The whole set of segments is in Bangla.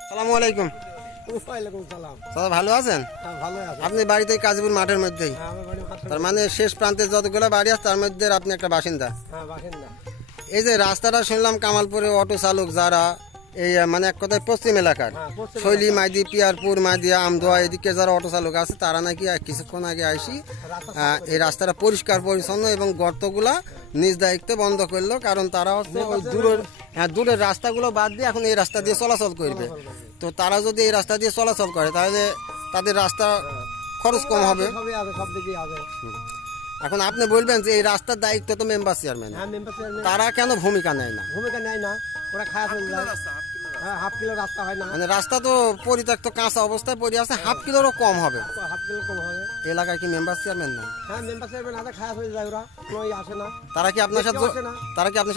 আসসালামু আলাইকুম। দাদা ভালো আছেন? আপনি বাড়িতে কাজীপুর মাঠের মধ্যেই? তার মানে শেষ প্রান্তে যতগুলো বাড়ি আছে তার মধ্যে আপনি একটা বাসিন্দা। এই যে রাস্তাটা শুনলাম কামালপুরে অটো চালক যারা এই মানে এক কথায় পশ্চিম এলাকার শৈলী মাইদি পিয়ারপুর মাইদিয়া আমদোয়া এদিকে যারা অটো চালক আছে তারা নাকি কিছুক্ষণ আগে আসি এই রাস্তাটা পরিষ্কার পরিচ্ছন্ন এবং গর্তগুলা নিজ দায়িত্বে বন্ধ করলো, কারণ তারা হচ্ছে ওই দূরের রাস্তাগুলো বাদ দিয়ে এখন এই রাস্তা দিয়ে চলাচল করবে। তো তারা যদি এই রাস্তা দিয়ে চলাচল করে তাহলে তাদের রাস্তা খরচ কম হবে। এখন আপনি বলবেন যে এই রাস্তার দায়িত্ব তো মেম্বার চেয়ারম্যান, তারা কেন ভূমিকা নেয় না? ওরা খায় হাফ কিলো রাস্তা হয় না, মানে রাস্তা তো পরিত্যক্ত কাঁচা অবস্থায় পড়ে আছে, হাফ কিলোরও কম হবে। হাফ কিলো কম হবে। এলাকায় কি মেম্বার চেয়ারম্যান নাই? হ্যাঁ মেম্বার চেয়ারম্যান আছে, খায় হয়ে যায়, ওরা কোনোই আসে না। তারা কি আপনার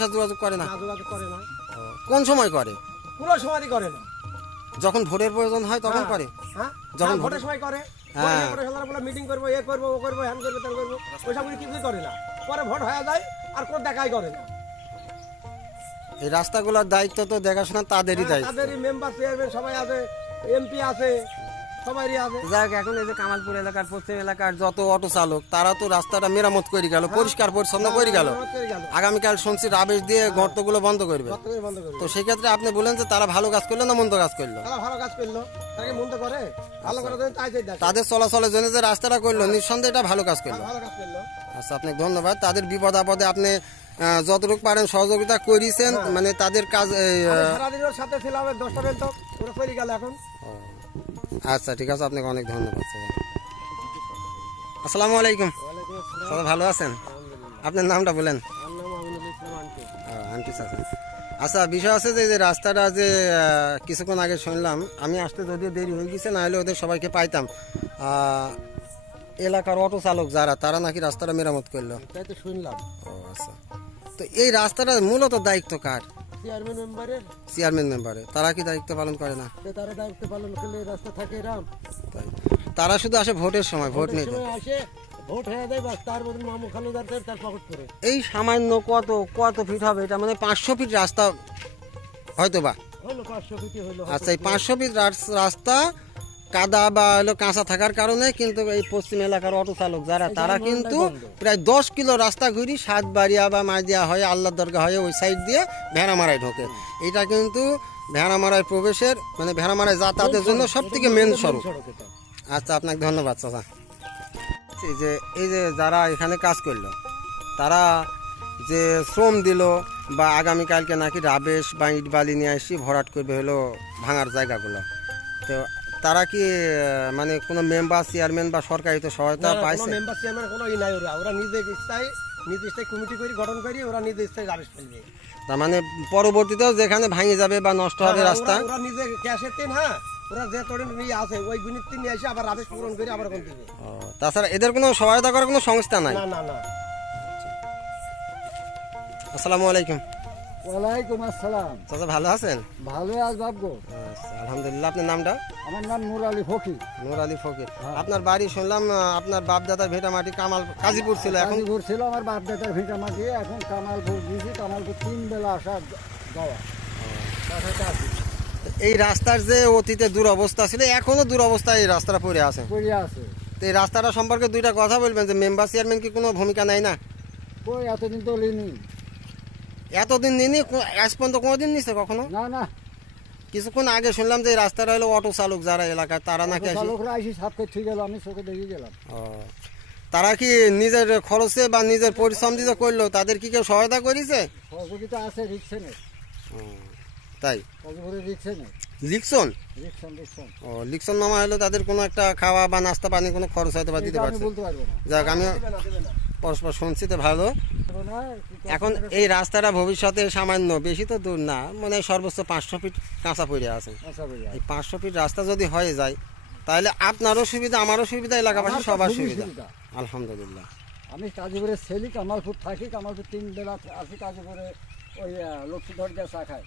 সাথে যোগাযোগ করে না? যোগাযোগ করে না। কোন সময় করে? পুরো সময়ই করে না। যখন ভোটের প্রয়োজন হয় তখন করে? হ্যাঁ যখন ভোটের সময় করে। মিটিং করবো, এ করবো, ও করবো, হ্যান করবো, তেন করবো, ওইসব কিছুই করে না। পরে ভোট হয়ে যায় আর কোনো দেখাই করে না। এই রাস্তাগুলোর দায়িত্ব তো দেখাশোনা তাদেরই দায়িত্ব। তাদেরই মেম্বার চেয়ারম্যান সবাই আছে, এমপি আছে, সবাই আছে। যাক, এখন এই যে কামালপুর এলাকার পশ্চিম এলাকার যত অটো চালক তারা তো রাস্তাটা মেরামত করে গেল, পরিষ্কার পরিচ্ছন্ন করে গেল। আগামীকাল শুনছি রাবেশ দিয়ে গর্তগুলো বন্ধ করবে। তো সেই ক্ষেত্রে আপনি বলেন যে তারা ভালো কাজ করলো না মন্দ কাজ করলো? ভালো কাজ করলো, তাকে মন্দ করে ভালো করার জন্য তাদের চলাচলের জন্য যে রাস্তাটা করলো নিঃসন্দেহে এটা ভালো কাজ করলো। আচ্ছা, আপনাকে ধন্যবাদ। তাদের বিপদ আপদে আপনি যতটুকু পারেন সহযোগিতা করেছেন, মানে তাদের কাজ সাথে ছিল 10টা বেল তো ওরা চলে গেল এখন। আচ্ছা ঠিক আছে, আপনাকে অনেক ধন্যবাদ। আসসালামু আলাইকুম। সবাই ভালো আছেন? আপনার নামটা বলেন। আন্টি চাচা। আচ্ছা, বিষয় আছে যে রাস্তাটা যে কিছুক্ষণ আগে শুনলাম, আমি আসতে যদিও দেরি হয়ে গেছে, না হলে ওদের সবাইকে পাইতাম। এলাকার অটো চালক যারা তারা নাকি রাস্তাটা মেরামত করলো, তাই তো শুনলাম। ও আচ্ছা, তো এই রাস্তাটা মূলত দায়িত্ব কার? চেয়ারম্যান মেম্বারের। তারা কি দায়িত্ব পালন করে না? তারা দায়িত্ব পালন করলে রাস্তা থাকে এরকম। তারা শুধু আসে ভোটের সময়, ভোট নিতে আসে, ভোট হয়ে যায় বাস, তার মধ্যে মামু খালুদার তার পকেট করে। এই সামান্য কত ফিট হবে এটা? মানে 500 ফিট রাস্তা হয়তো বা হলো, 500 ফিট হলো। আচ্ছা, এই 500 ফিট রাস্তা কাদা বা হলো কাঁচা থাকার কারণে কিন্তু এই পশ্চিম এলাকার অটো চালক যারা তারা কিন্তু প্রায় 10 কিলো রাস্তা ঘুরি সাতবাড়িয়া বা মাইদিয়া হয়ে আল্লাহর দরগা হয়ে ওই সাইড দিয়ে ভেড়ামারায় ঢোকে। এটা কিন্তু ভেড়ামারায় প্রবেশের মানে ভেড়ামারায় যাতায়াতের জন্য সব থেকে মেন সড়ক। আচ্ছা, আপনাকে ধন্যবাদ চাচা। এই যে যারা এখানে কাজ করলো তারা যে শ্রম দিল বা আগামীকালকে নাকি রাবেশ বা ইট বালি নিয়ে আসি ভরাট করবে হলো ভাঙার জায়গাগুলো, তো তারা কি মানে কোনো মেম্বার চেয়ারম্যান বা সরকারি তো সহায়তা পাইছে? মেম্বার চেয়ারম্যান কোনো ই নাই, ওরা নিজের ইচ্ছায় কমিটি করে গঠন করে ওরা নিজের ইচ্ছায় রাবেশ ফেলবে। তার মানে পরবর্তীতেও যেখানে ভাঙে যাবে বা নষ্ট হবে রাস্তা ওরা নিজে ক্যাশের তিন, হ্যাঁ ওরা যে তোড়ে নিয়ে আসে ওই গুণিত নিয়ে এসে আবার রাবেশ পূরণ করে আবার কোন দিবে। তাছাড়া এদের কোনো সহায়তা করার কোনো সংস্থা নাই? না না না। আসসালামু আলাইকুম। ওয়ালাইকুম আসসালাম। চাচা ভালো আছেন? ভালো আছি বাবগো। আচ্ছা, আলহামদুলিল্লাহ। আপনার নামটা? আমার নাম নূর আলী ফকির। নূর আলী ফকির। আপনার বাড়ি শুনলাম আপনার বাপ দাদার ভিটামাটি কাজীপুর ছিল, এখন কাজীপুর ছিল আমার বাপ দাদার ভিটামাটি, এখন কামালপুর দিয়েছি। কামালপুর 3 বেলা আসা যাওয়া। এই রাস্তার যে অতীতে দুরবস্থা ছিল এখনো দুরবস্থায় এই রাস্তাটা পড়ে আছে। তো এই রাস্তাটা সম্পর্কে দুইটা কথা বলবেন যে মেম্বার চেয়ারম্যান কি কোনো ভূমিকা নেয় না? কই এতদিন তো লিনি। এতদিন নিনি আজ পর্যন্ত কোনোদিন নিছে কখনো? না না। কিছুক্ষণ আগে শুনলাম যে রাস্তাটা হলো অটো চালক যারা এলাকায় তারা নাকি আমি চোখে দেখে গেলাম। তারা কি নিজের খরচে বা নিজের পরিশ্রম দিয়ে করলো, তাদের কি কেউ সহায়তা করেছে? সহযোগিতা আছে, রিক্সে নেই। তাই লিকশন লিকশন মামা হলো তাদের কোনো একটা খাওয়া বা নাস্তা পানি কোনো খরচ হয়তো বা দিতে পারছে। যাক, আমি পরস্পর শুনছি তো ভালো। এখন এই রাস্তাটা ভবিষ্যতে সামান্য, বেশি তো দূর না, মানে সর্বোচ্চ 500 ফিট কাঁচা পড়ে আছে। এই 500 ফিট রাস্তা যদি হয়ে যায় তাহলে আপনারও সুবিধা, আমারও সুবিধা, এলাকাবাসী সবার সুবিধা। আলহামদুলিল্লাহ। আমি কাজীপুরে ছেলে, কামালপুর থাকি, কামালপুর 3 বেলা আসি, কাজীপুরে ওই লক্ষ্মীধর চা খাই।